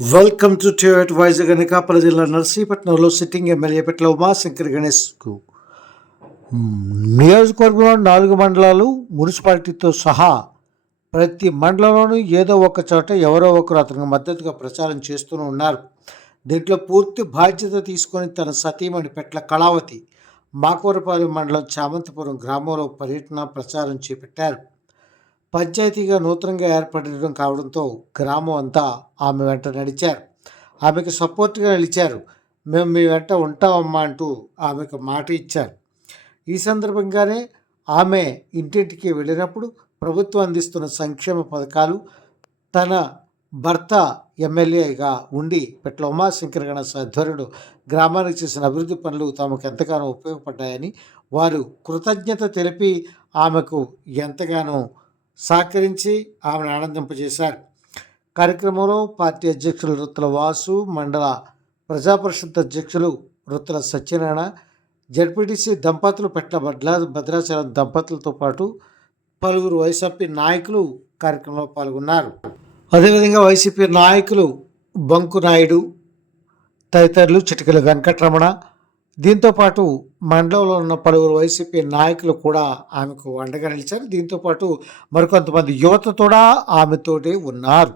Welcome to టివెట్ వైజ్ అనకాపల్లి జిల్లా నర్సీపట్నంలో సిట్టింగ్ ఎమ్మెల్యే పెట్ల ఉమాశంకర్ గణేష్కు నియోజకవర్గంలో నాలుగు మండలాలు మున్సిపాలిటీతో సహా ప్రతి మండలంలోనూ ఏదో ఒక చోట ఎవరో ఒకరు అతనికి మద్దతుగా ప్రచారం చేస్తూనే ఉన్నారు. దీంట్లో పూర్తి బాధ్యత తీసుకొని తన సతీమణి పెట్ల కళావతి మాకూరపాలెం మండలం చామంతిపురం గ్రామంలో పర్యటన ప్రచారం చేపట్టారు. పంచాయతీగా నూతనంగా ఏర్పడడం కావడంతో గ్రామం అంతా ఆమె వెంట నడిచారు. ఆమెకు సపోర్ట్గా నిలిచారు. మేము మీ వెంట ఉంటామమ్మా అంటూ ఆమెకు మాట ఇచ్చారు. ఈ సందర్భంగానే ఆమె ఇంటింటికి వెళ్ళినప్పుడు ప్రభుత్వం అందిస్తున్న సంక్షేమ పథకాలు తన భర్త ఎమ్మెల్యేగా ఉండి పెట్ల ఉమాశంకర్ గణేశ్ ఆధ్వర్యుడు గ్రామానికి చేసిన అభివృద్ధి పనులు తమకు ఎంతగానో ఉపయోగపడ్డాయని వారు కృతజ్ఞత తెలిపి ఆమెకు ఎంతగానో సహకరించి ఆమెను ఆనందింపజేశారు. కార్యక్రమంలో పార్టీ అధ్యక్షులు రుత్తుల వాసు మండల ప్రజాపరిషత్ అధ్యక్షులు రుత్తుల సత్యనారాయణ జడ్పీటీసీ దంపతులు పెట్ల బడ్లా భద్రాచలం దంపతులతో పాటు పలువురు వైసీపీ నాయకులు కార్యక్రమంలో పాల్గొన్నారు. అదేవిధంగా వైసీపీ నాయకులు బంకు నాయుడు తదితరులు చిటికల వెంకటరమణ దీంతోపాటు మండలంలో ఉన్న పలువురు వైసీపీ నాయకులు కూడా ఆమెకు అండగా నిలిచారు. దీంతోపాటు మరికొంతమంది యువత కూడా ఆమెతోటే ఉన్నారు.